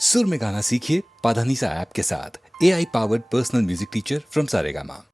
सुर में गाना सीखिए पाधानीसा ऐप के साथ। AI powered personal music teacher from Saregama.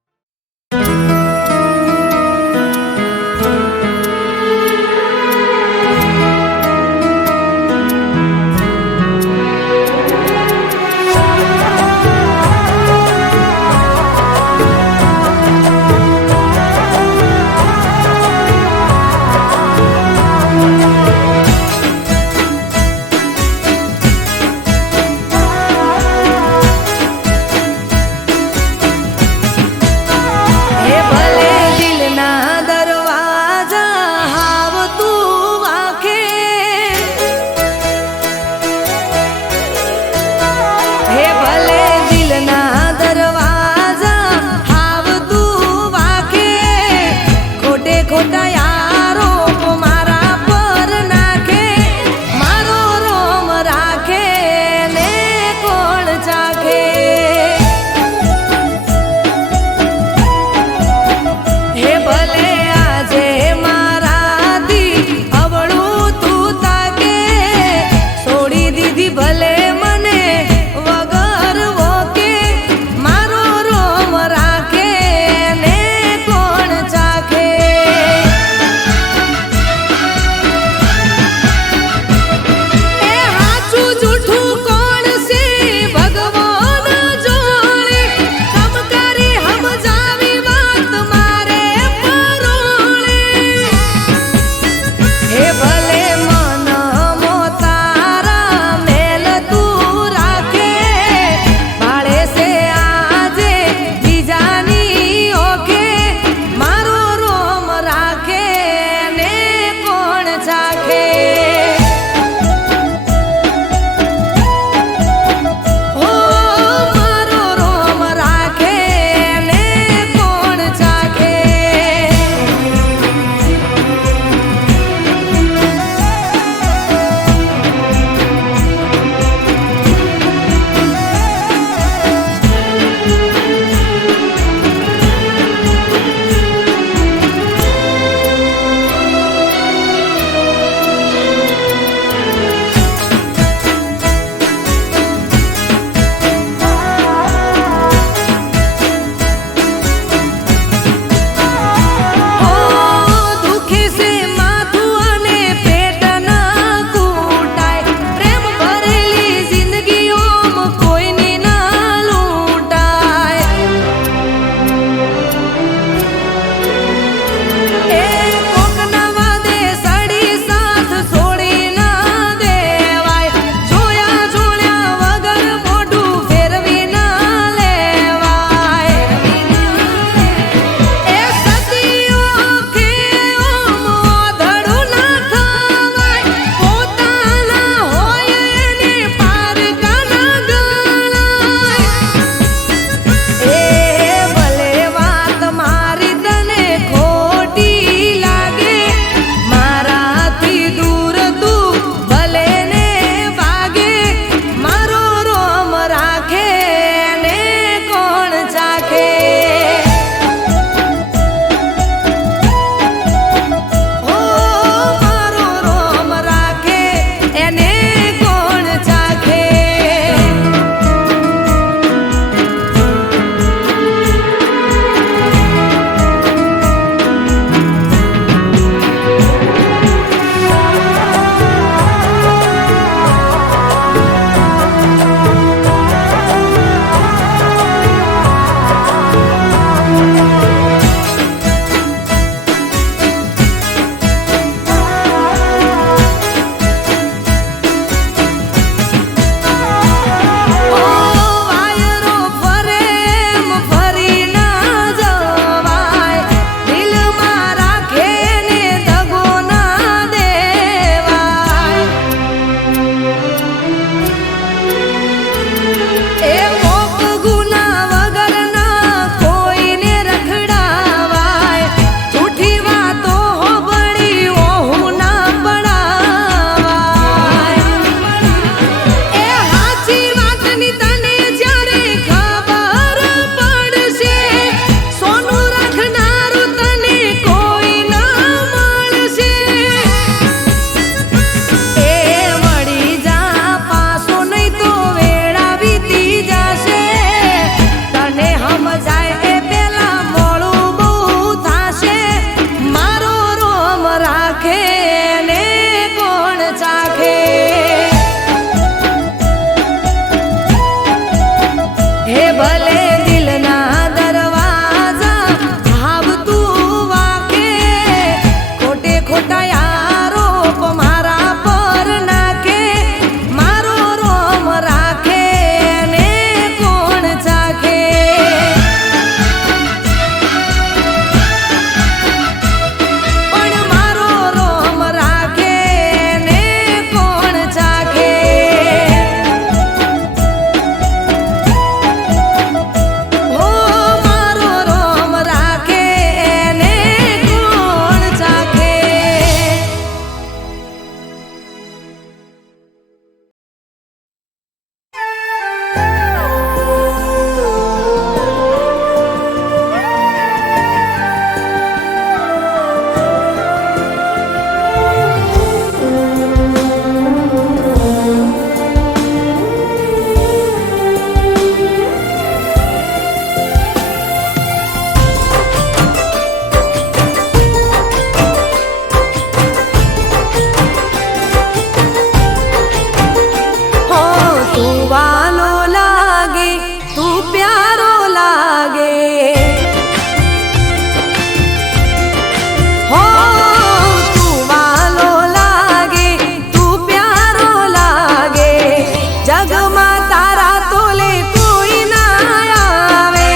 જગમાં તારા તોલે કોઈ ના આવે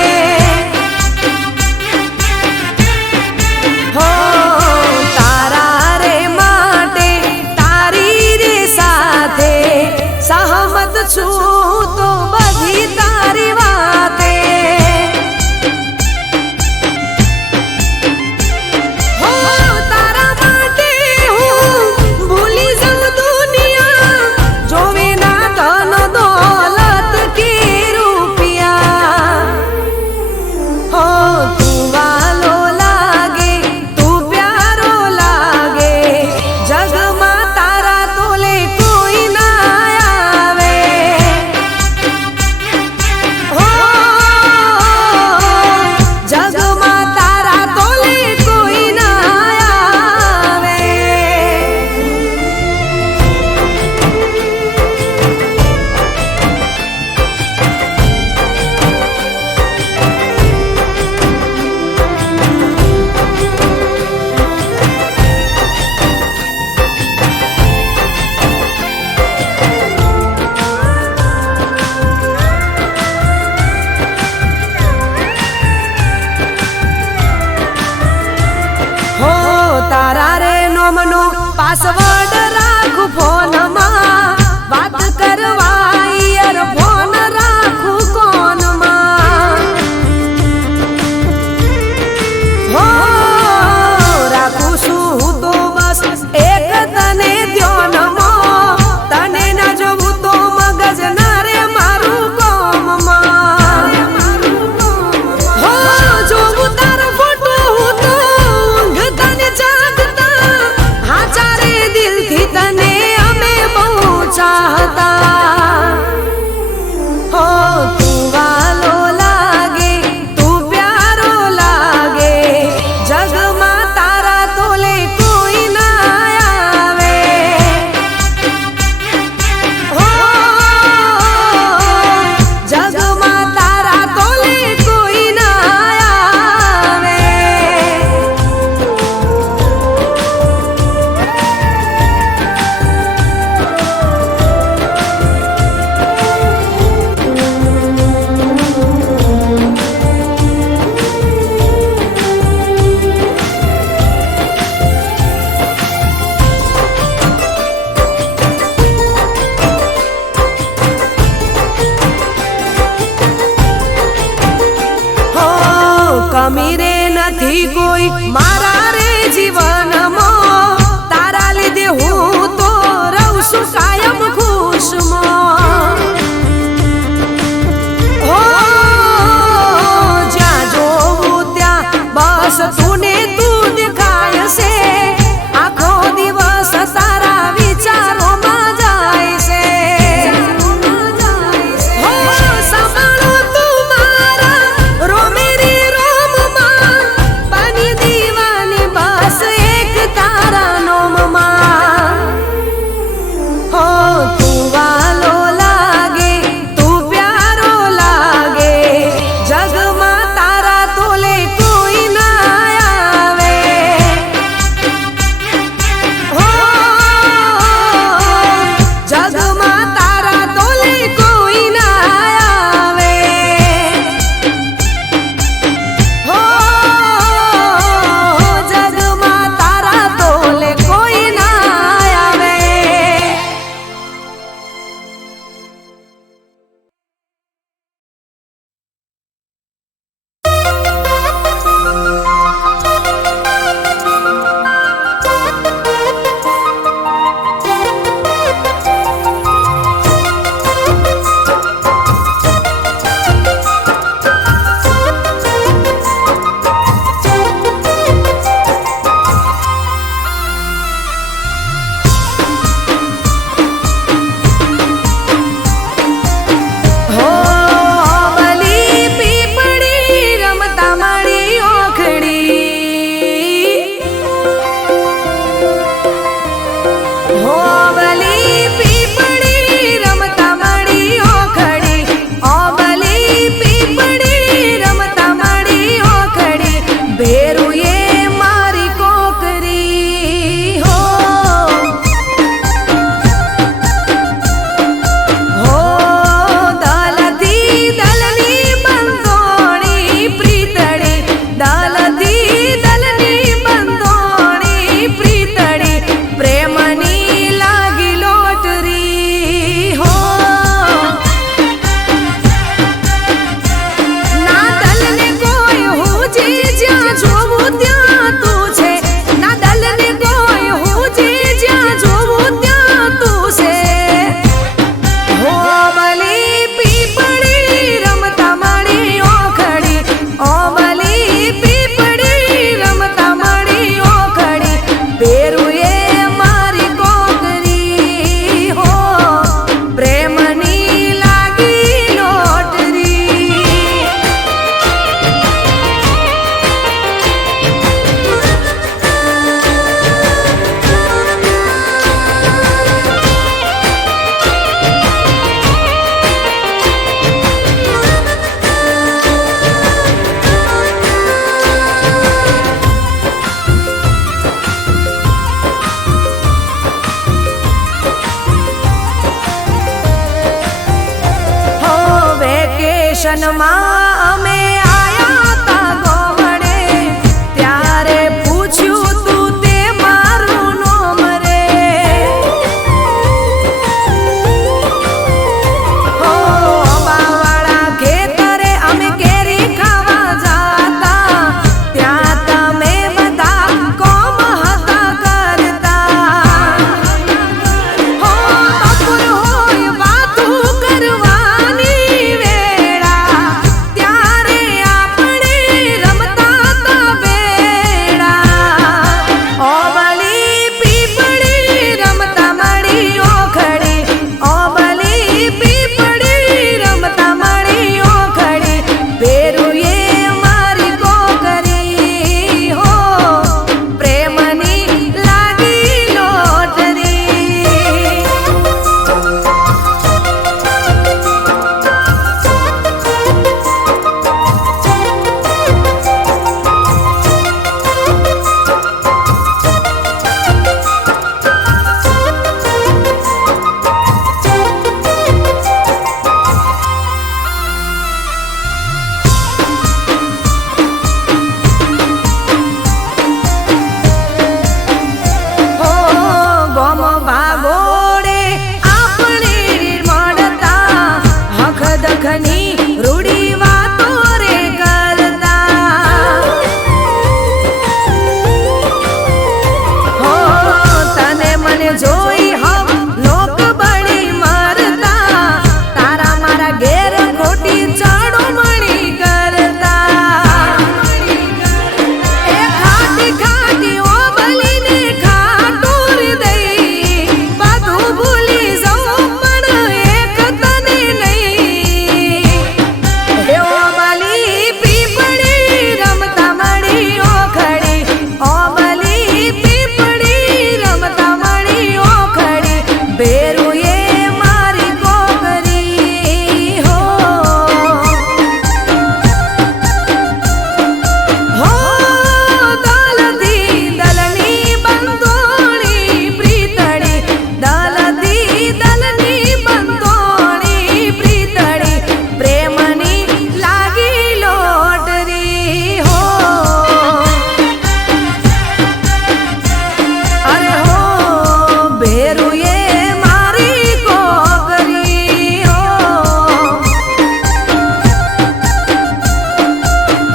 હો તારા રે માટે તારી રે સાથે સહમત છું તો બધી તારી વાતે હો તારા માટે હું ભૂલી જાઉં દુનિયા જોવે ના ધન દોલત કે રૂપિયા હો તું વાલો લાગે તું પ્યારો લાગે જગમાં તારા તોલે કોઈ ના આવે હો જગમાં તારા તોલે કોઈ ના આવે હો તારા રે નોમનો પાસવર્ડ રાખું ફોનમાં વાત કરવા ઇયરફોન રાખું કોનમાં હો રાખું છું હું તો બસ એક તને ધ્યાનમાં તને ના જોવું તો મગજ ના રે મારું કોમમાં હો જોવું તારો ફોટો હું તો ઊંઘ તને જાગતા હા ચારે દિલથી તને અમે બહુ ચાહતા હો તું વાલો લાગે તું પ્યારો લાગે જગમાં તારા તોલે કોઈ ના આવે હો જગમાં તારા તોલે કોઈ ના આવે હો કમી રે નથી કોઈ મારા રે જીવનમાં તારા લીધે હું તો રહું છું કાયમ ખુશમાં હો જ્યાં જોવું ત્યાં બસ તું ને તું દેખાય છે આખો દિવસ તારા વિચારોમાં જાય છે હો સંભાળો તું મારા રોમે રે રોમમાં બની દીવા સ્ટેશનમાં અમે આયા તા ગોમડે, ત્યારે પૂછ્યું તું તે મારું નોમ રે. હો બાવાળા ખેતરે અમે કેરી ખાવા જાતા, ત્યાં તમે બધા કોમ હતા કરતા. હો બપોર હોય વાતું કરવાની વેળા, ત્યારે આપણે રમતા તા બેડા. ઓબલી પીપળી રમતા મળી ઓખડી, ઓબલી પીપળી રમતા મળી ઓખડી, બેરુએ મારી કોકરી હો પ્રેમની લાગી લોટરી. હો ગોમ ભાગોળે આપણે મળતા, હખ દખની રૂડી વાતો રે કરતા. હો તને મને જોઈ હમ લોક બળી મરતા, તારા મારા ઘેર ખોટી ચડમણી કરતા. એ ખાટી ખાટી ઓબલીને ખાટુર દઈ, બધું ભૂલી જાઉં પણ એક તને નહીં. હે ઓબલી પીપળી રમતા મળી ઓખડી, ઓબલી પીપળી રમતા મળી ઓખડી, બેરુએ મારી કોકરી હો. હો દલદી દલની બંધોણી પ્રીતળી, દલદી દલની બંધોણી પ્રીતળી, પ્રેમની લાગી લોટરી હો. અરે હો બેરુએ મારી કોકરી હો.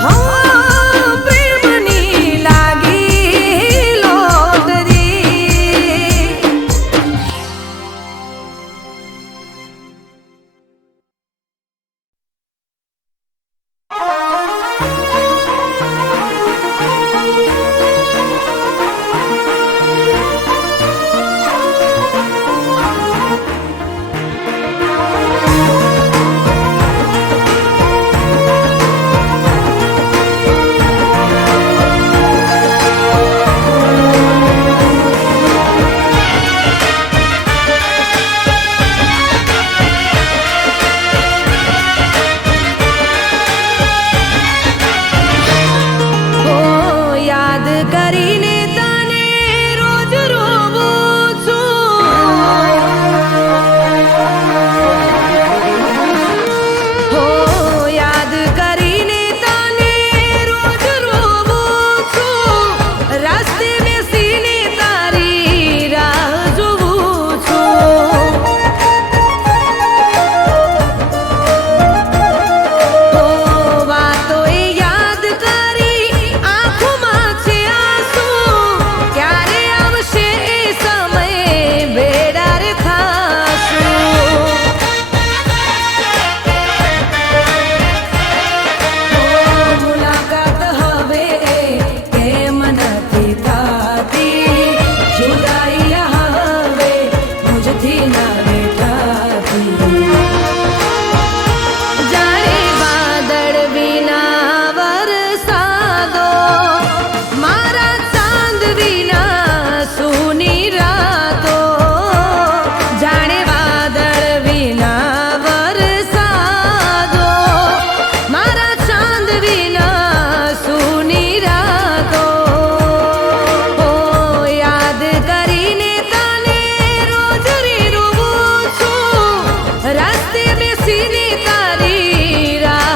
હો પ્રેમની લાગી લોટરી. હો યાદ કરીને તને રોજ રોવું છું. હો યાદ કરીને તને રોજ રોવું છું, રસ્તે બેસીને તારી રાહ જોઉં છું. હો વાતોએ યાદ કરી આંખોમાં છે આંસુ, ક્યારે આવશે એ સમય બેડા રે થાશું. હો મુલાકાત હવે કેમ નથી થાતી, જુદાઈ હવે મુજથી ના બેઠાતી. જાણે વાદળ વિના વરસાદો, મારા ચાંદ વિના સૂની રાતો. જાણે વાદળ વિના વરસાદો, મારા ચાંદ વિના સૂની રાતો. હો યાદ કરીને તને રોજ રે રોવું છું, રસ્તે બેસીને તારી રાહ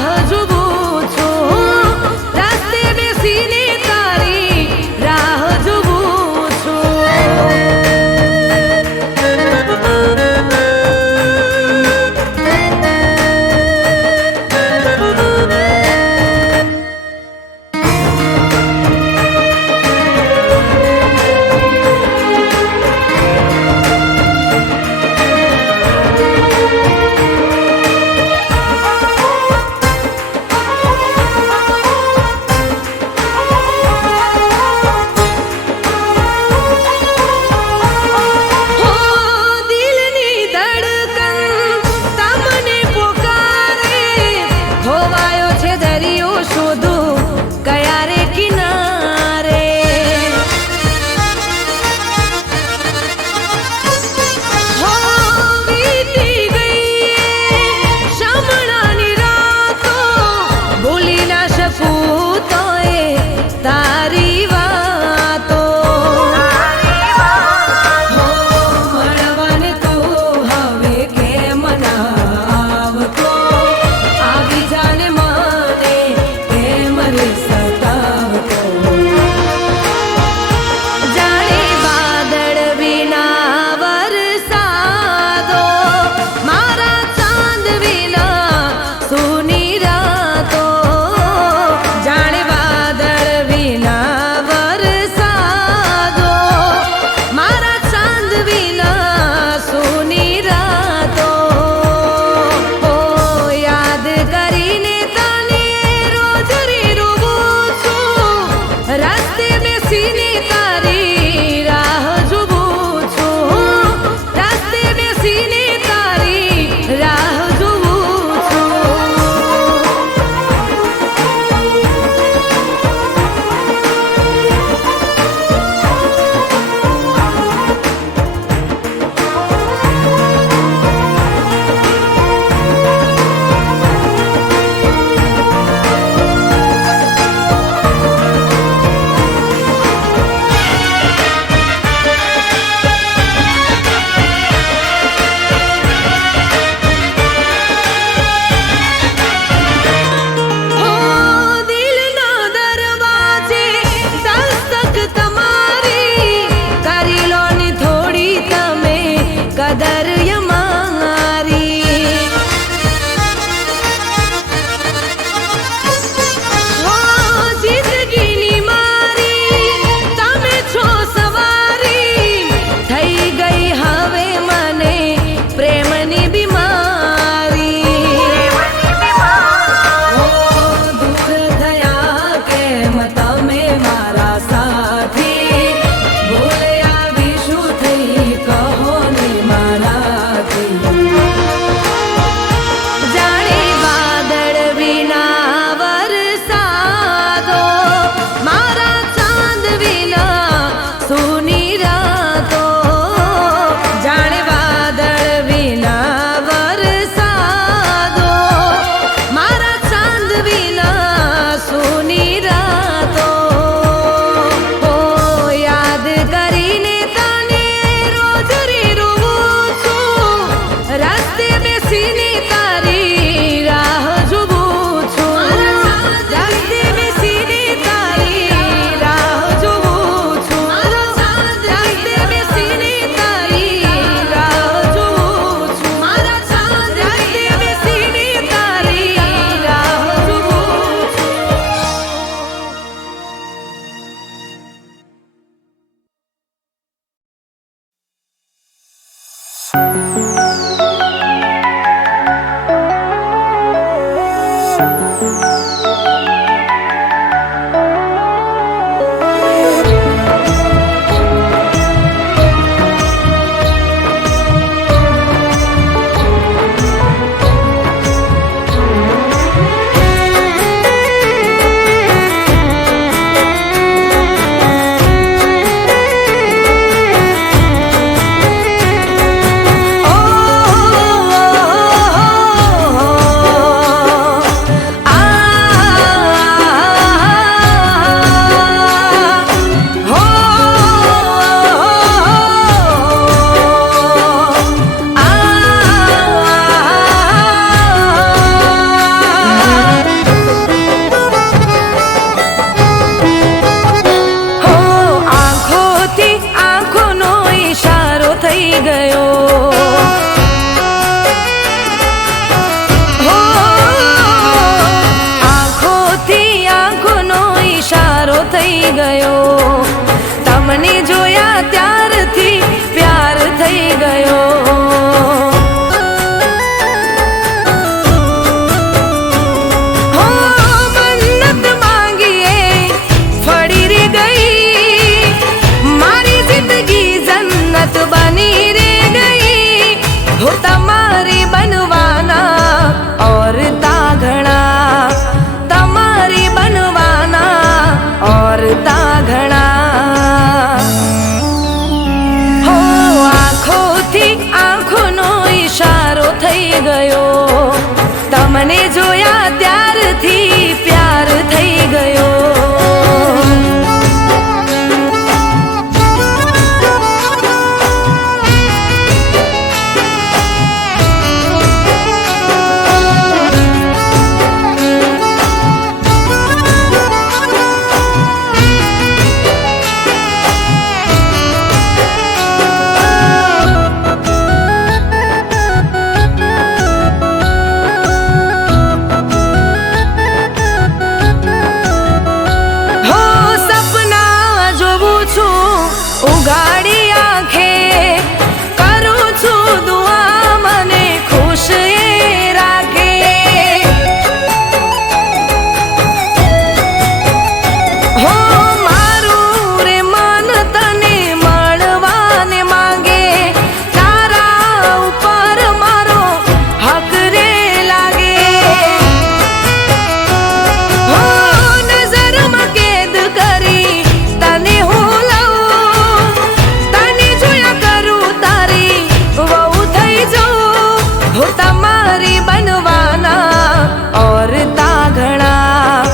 તમારી બનવાના ઓરતા ઘણા,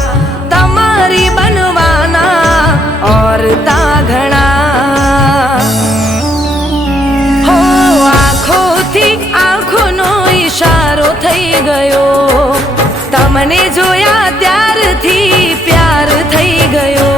તમારી બનવાના ઓરતા ઘણા. હો આંખોથી આંખોનો ઈશારો થઈ ગયો, તમને જોયા ત્યારથી પ્યાર થઈ ગયો.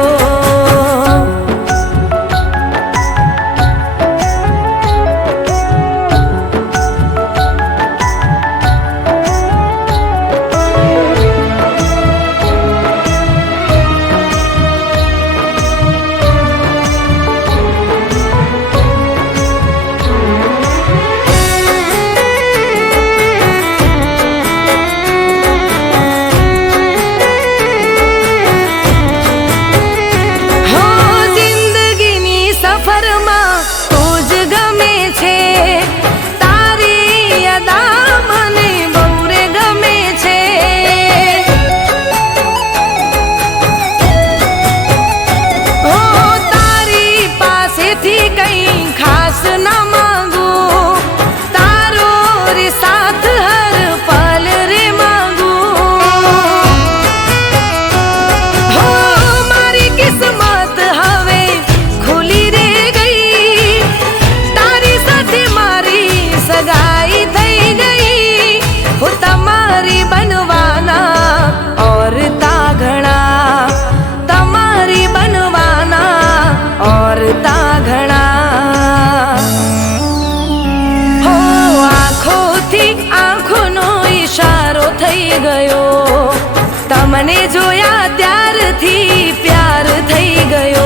તમને જોયા ત્યારથી પ્યાર થઈ ગયો.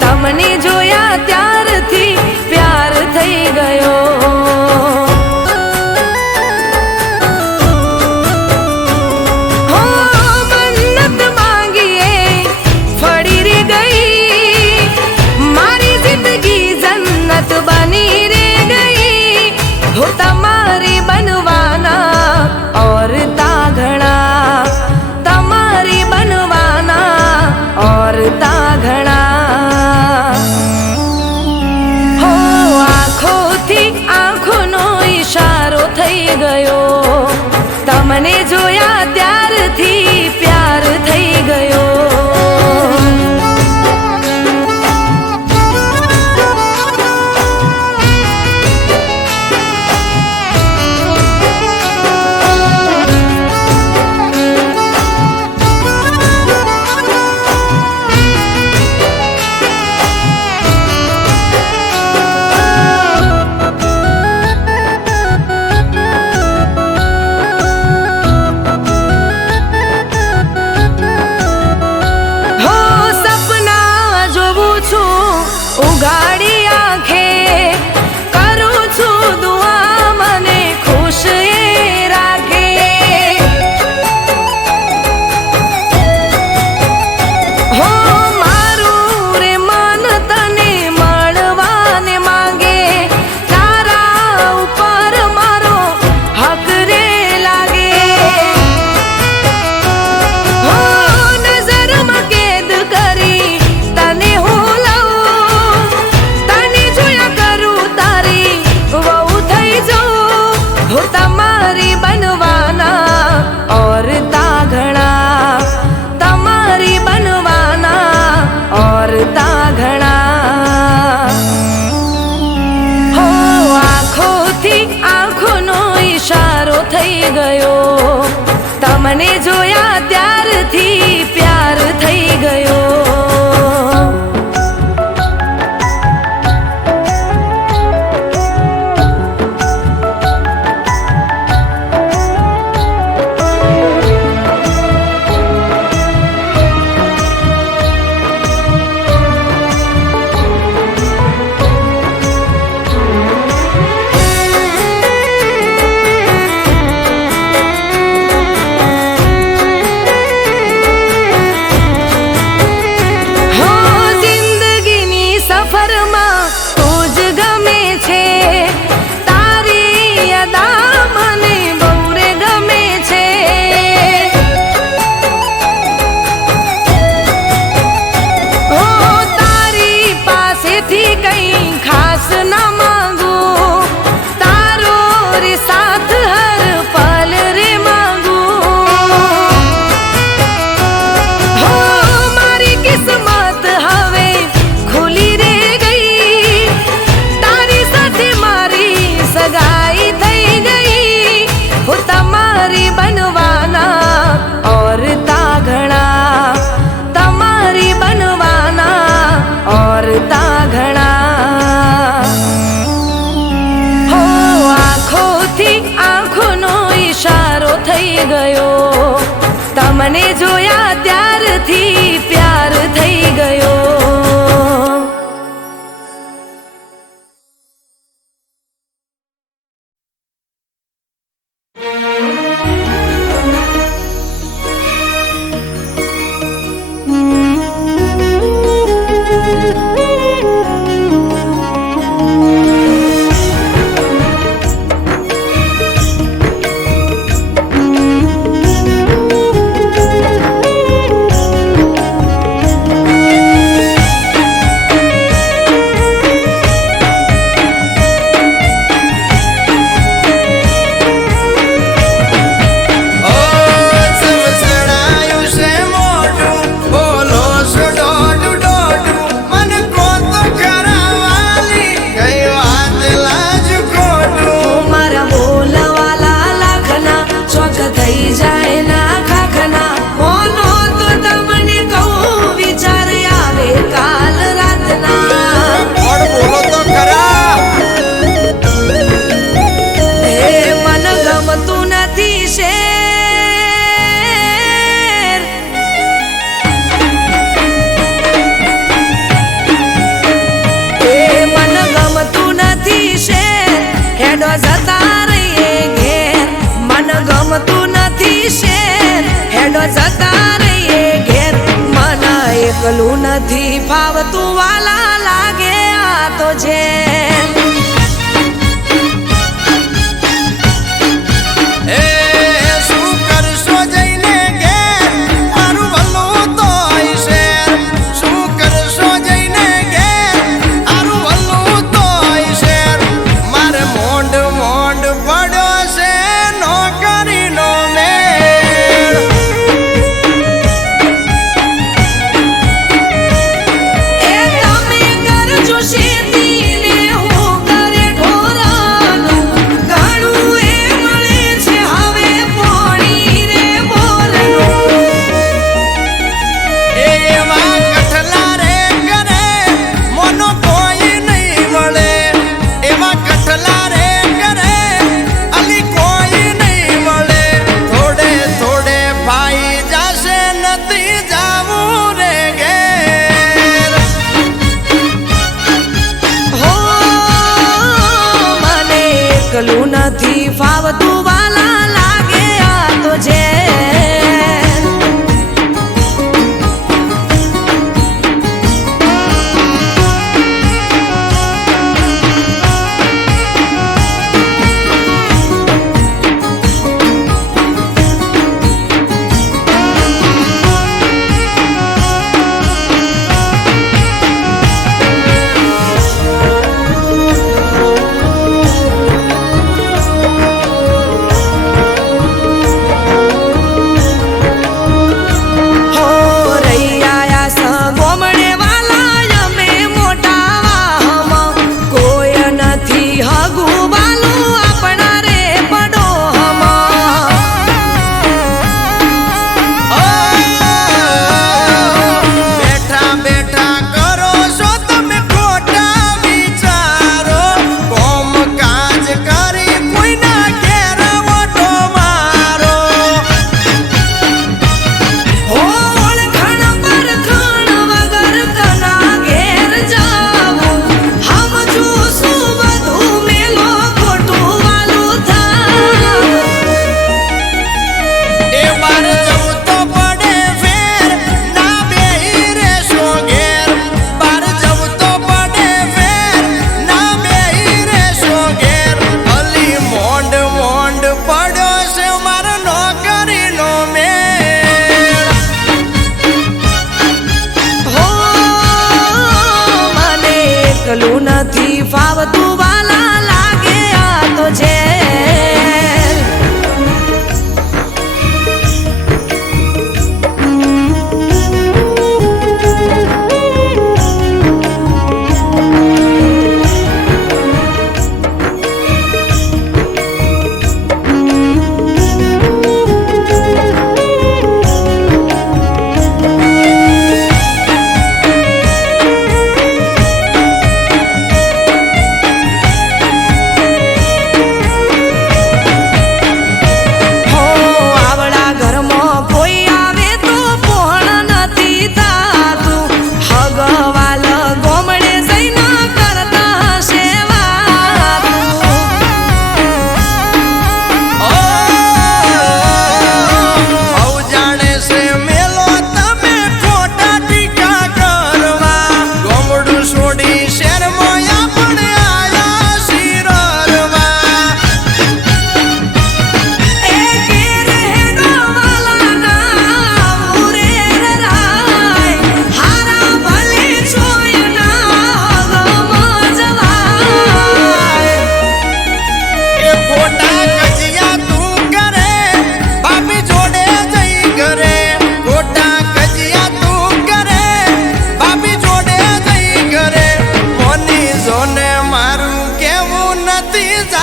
તમને જોયા ત્યારથી પ્યાર થઈ ગયો. હો મન્નત માંગીએ ફળી રે ગઈ, મારી જિંદગી જન્નત બની રે ગઈ. થઈ ગયો, તમને જોયા ત્યારથી પ્યાર થઈ ગયો. તમને જોયા ત્યારથી પ્યાર થઈ ગયો. એકલું નથી ફાવતું વાલા લાગે આ તો જેલ. શું કરશો જઈને ઘેર મારું ભલું તો હશે. શું કરશો જઈને ઘેર મારું ભલું તો હશે. મારે મોંડ મોંડ પડ્યો છે નોકરીનો મેળ. એકલું નથી ફાવતું વાલા લાગે આ તો જેલ.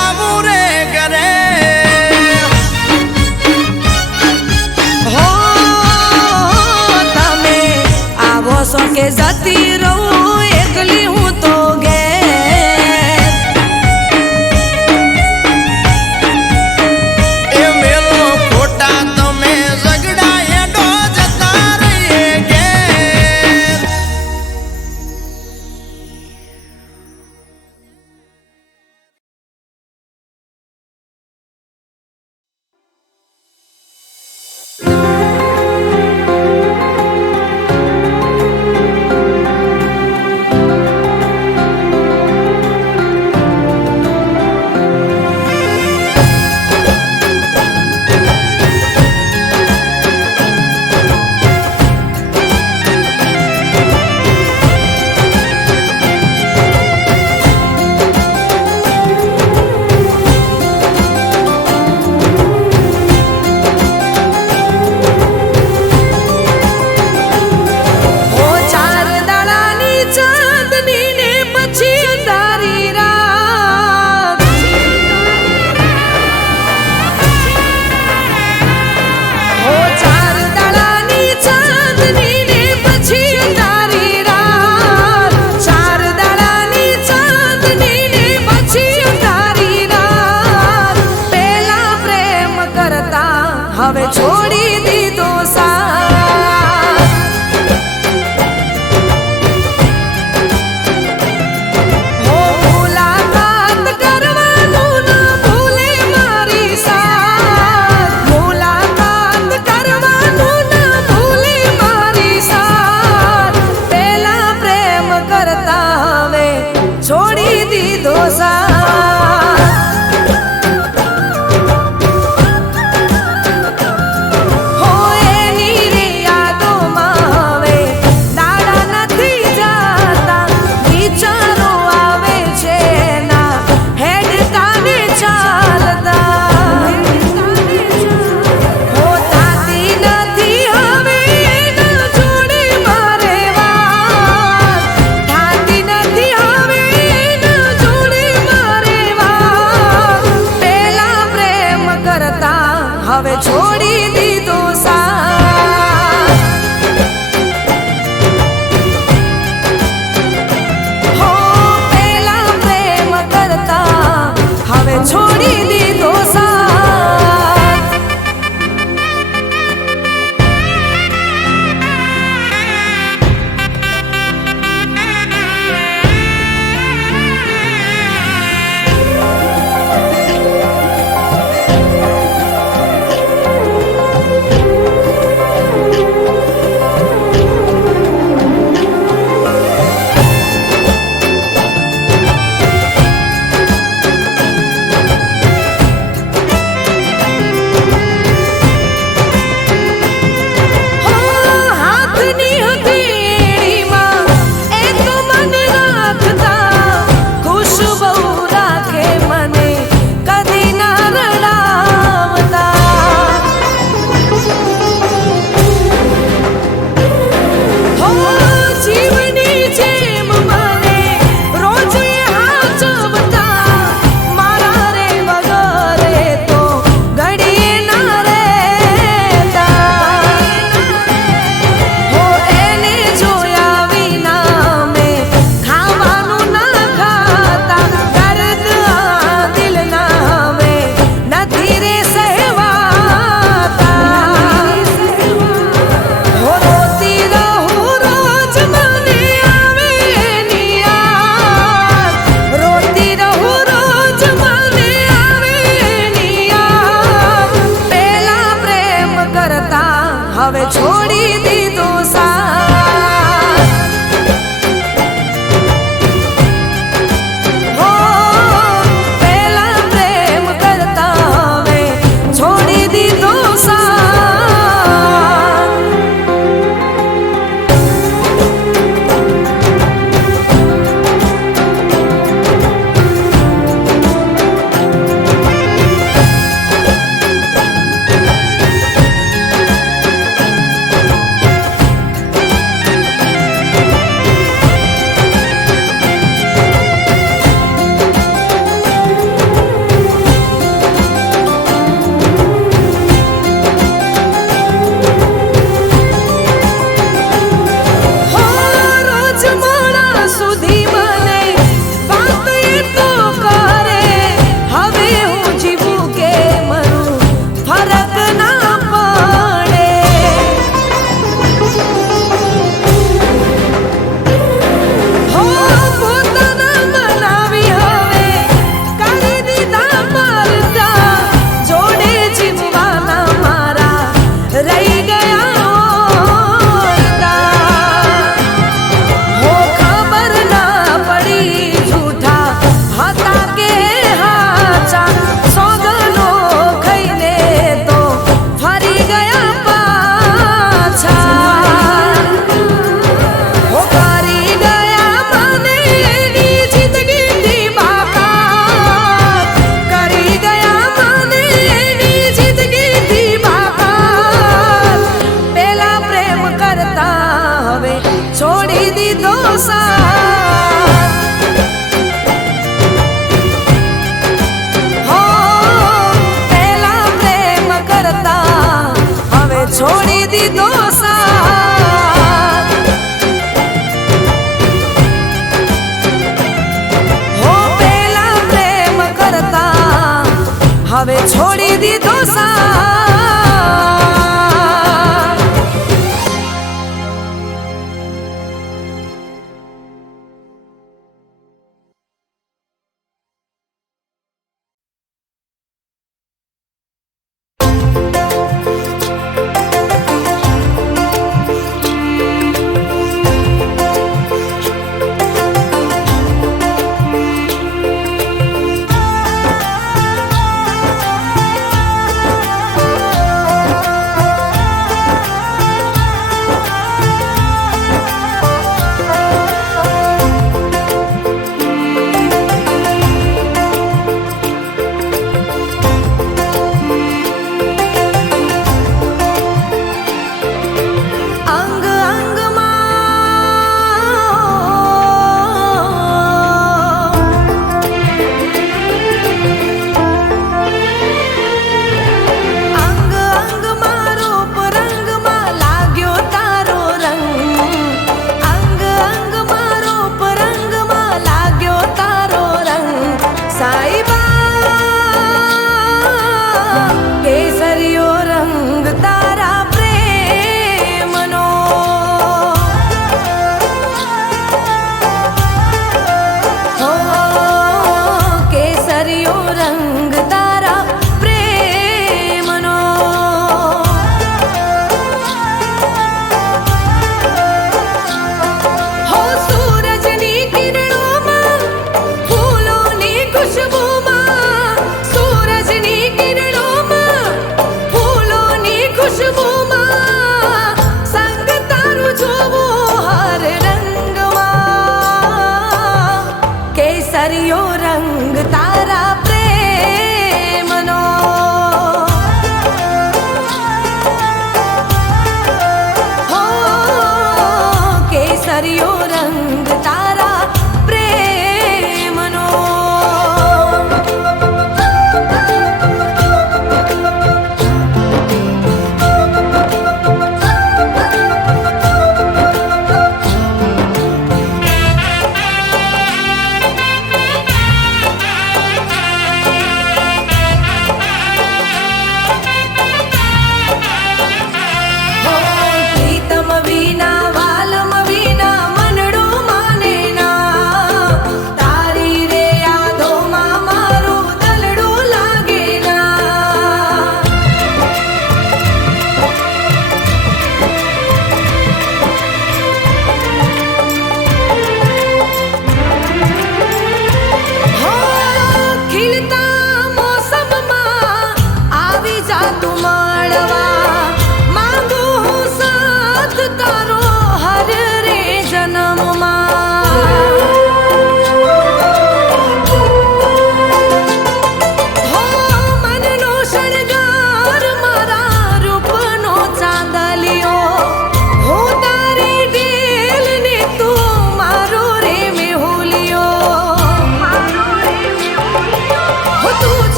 આવું રે ઘરે હો તમે આવો છો કે જતી રહું એકલી હું તો ઘેર એ મેલો ખોટા તમે ઝઘડા હેડો જતા રહીએ ઘેર દીધો સાથ હો પેલા પ્રેમ કરતા હવે છોડી દીધો સાથ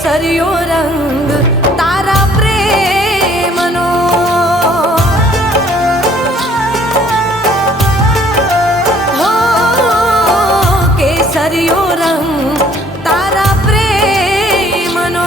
કેસરિયો રંગ તારા પ્રેમનો હો કેસરિયો રંગ તારા પ્રેમનો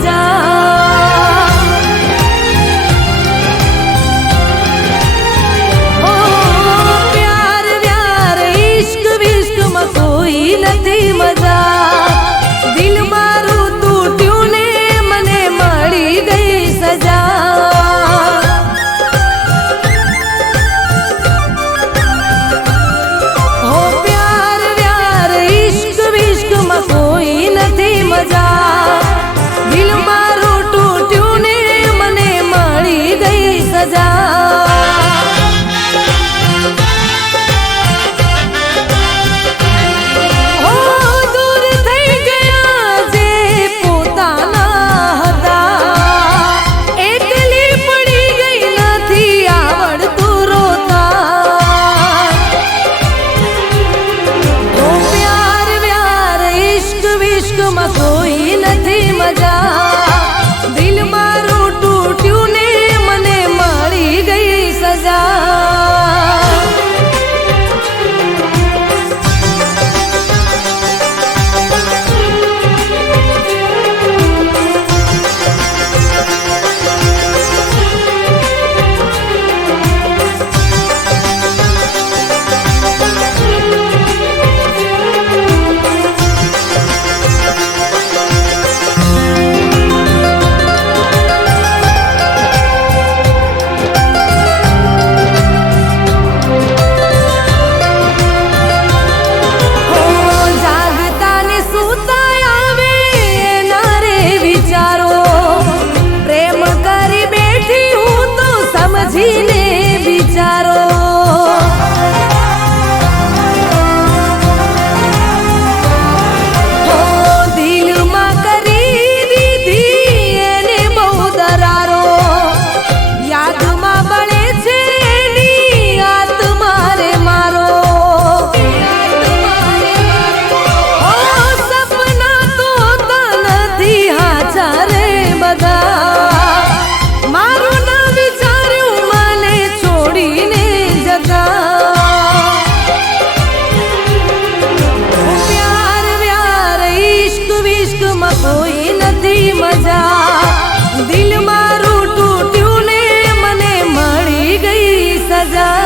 મજા ઓ પ્યાર વ્યાર ઇશ્ક વિશ્કમાં કોઈ નથી મજા દિલ મારું તૂટ્યું ને મને મળી ગઈ સજા હો પ્યાર વ્યાર ઇશ્ક વિશ્કમાં કોઈ નથી મજા દિલ મારું તૂટ્યું ને મને મળી ગઈ સજા ઓ દૂર થઈ ગયા જે પોતાના હતા એકલી પડી ગઈ નથી આવડતું રોતા ઓ પ્યાર વ્યાર ઇશ્ક વિશ્કમાં કોઈ નથી મજા દિલ મારું તૂટ્યું ને મને મળી ગઈ સજા હો જાગતા ને સૂતા આવે એના રે વિચારો પ્રેમ કરી બેઠી હું તો સમજીને વિચારો હો દિલમાં કરી દીધી એને બહુ દરારો યાદમાં બળે છે એની આત્મા રે મારો ઓ સપના તો હોતા નથી હાચા રે બધા મારું ના વિચાર્યું મને છોડીને જતા ઓ પ્યાર વ્યાર ઇશ્ક વિશ્કમાં કોઈ નથી મજા દિલ મારું તૂટ્યું ને મને મળી ગઈ સજા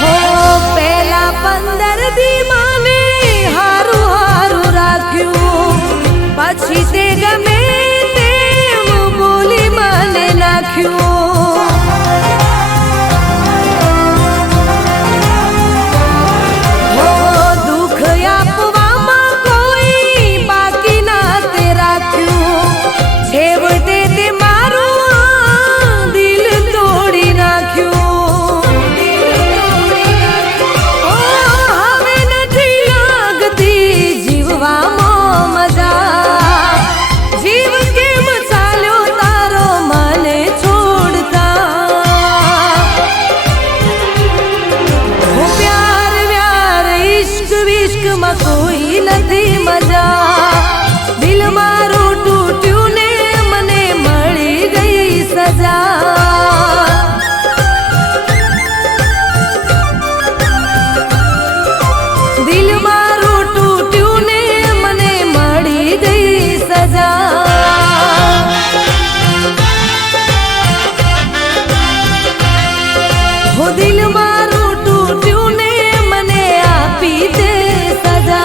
હો પેલા 15 દી મને હારું હારું રાખ્યું પછી તે ગમે તેમ બોલી મને નાખ્યું હો દુઃખ આપવામાં કોઈ બાકી ના તે રાખ્યું છેવટે તે મારું દિલ તોડી નાખ્યું ઓ હવે નથી લાગતી જીવવામાં મજા જીવ કેમ ચાલ્યો તારો મને છોડતા ઓ પ્યાર વ્યાર ઇશ્ક વિશ્કમાં કોઈ નથી મજા દિલ મારું તૂટ્યું ને મને મળી ગઈ સજા દિલ મારું તૂટ્યું ને મને મળી ગઈ સજા હો દિલ મારું તૂટ્યું ને મને આપી દે સજા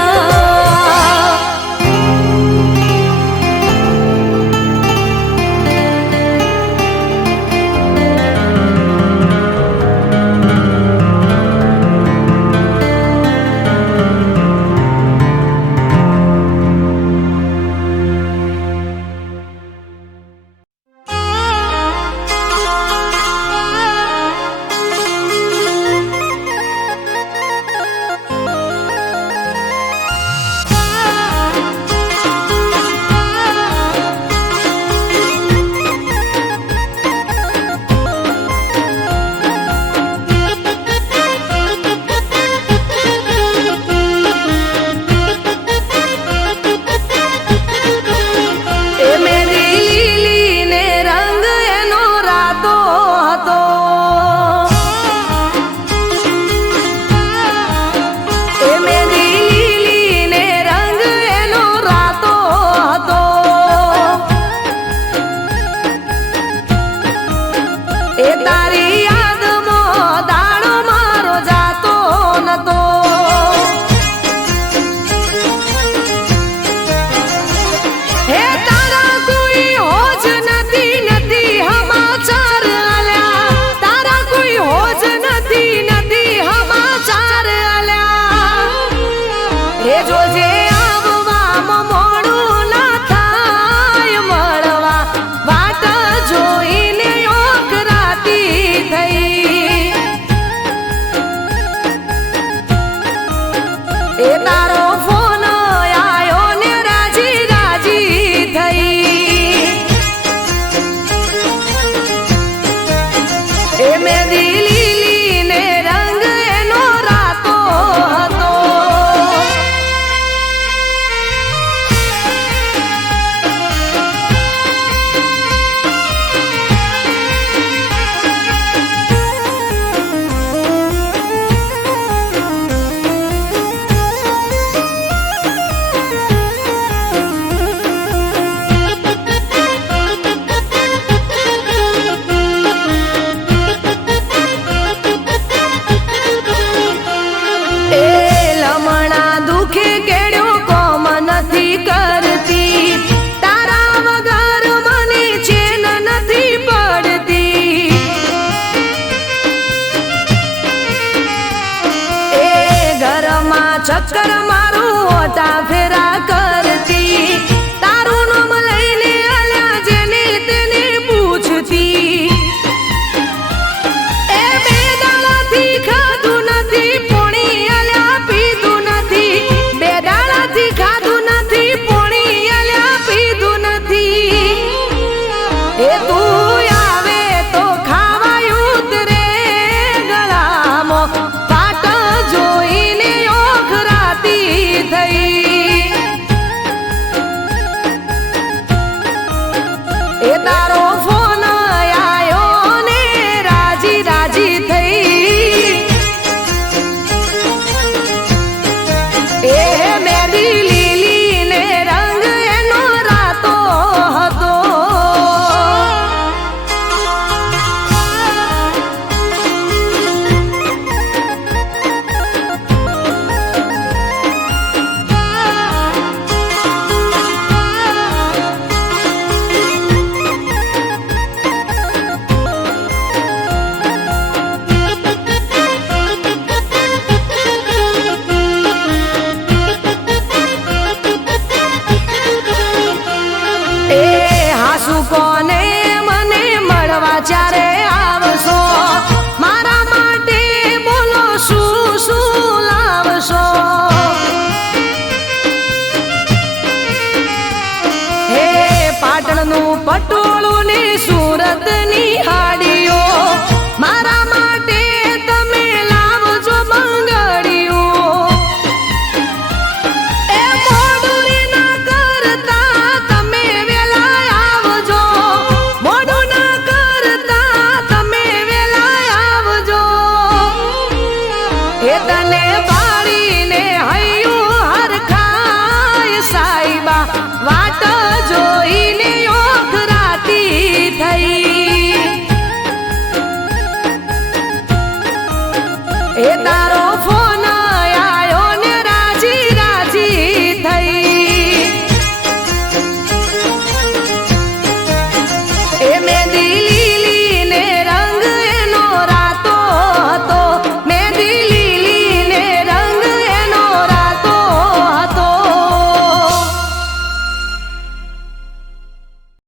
તારી યાદમાં દાડો મારો જાતો નતો હે તારા કોઈ હોજ નથી સમાચાર આલ્યા તારા કોઈ હોજ નથી સમાચાર આલ્યા હે જોજે આવવામાં મોડું ના થાય મળવા વાટ જોઈને ઓખરાતી થઈ એ તારો ફોન આયો ને રાજી રાજી થઈ એ મેદી લીલી ને રંગ એનો રાતો હતો ચક્કર મારું ઓટા ફેરા કરતી તારું નામ લઈને આલ્યા જેને તેને પૂછતી એ બે દાડાથી ખાધું નથી પોણી આલ્યા પીધું નથી બે દાડાથી ખાધું નથી પોણી આલ્યા પીધું નથી એ તું આવે તો ખાવાયું ઉતરે ગળામાં પાટ જોઈને એ તારો ફોન આયો ને રાજી રાજી થઈ એ મેદી લીલી ને રંગ એનો રાતો હતો કોને મને મળવા ચારે આવશો મારા માટે બોલો શું શું લાવશો હે પાટણનું પટોળું ને સુરતની હાડીઓ મારા માટે તમે લાવજો બંગડીઓ એ મોડું ના કરતા તમે વેલા મોડું ના કરતા તમે વેલા આવજો એ તને બાળીને હૈયું હરખાય સાઈબા વાટ જોઈને ઓખરાતી થઈ એ તારા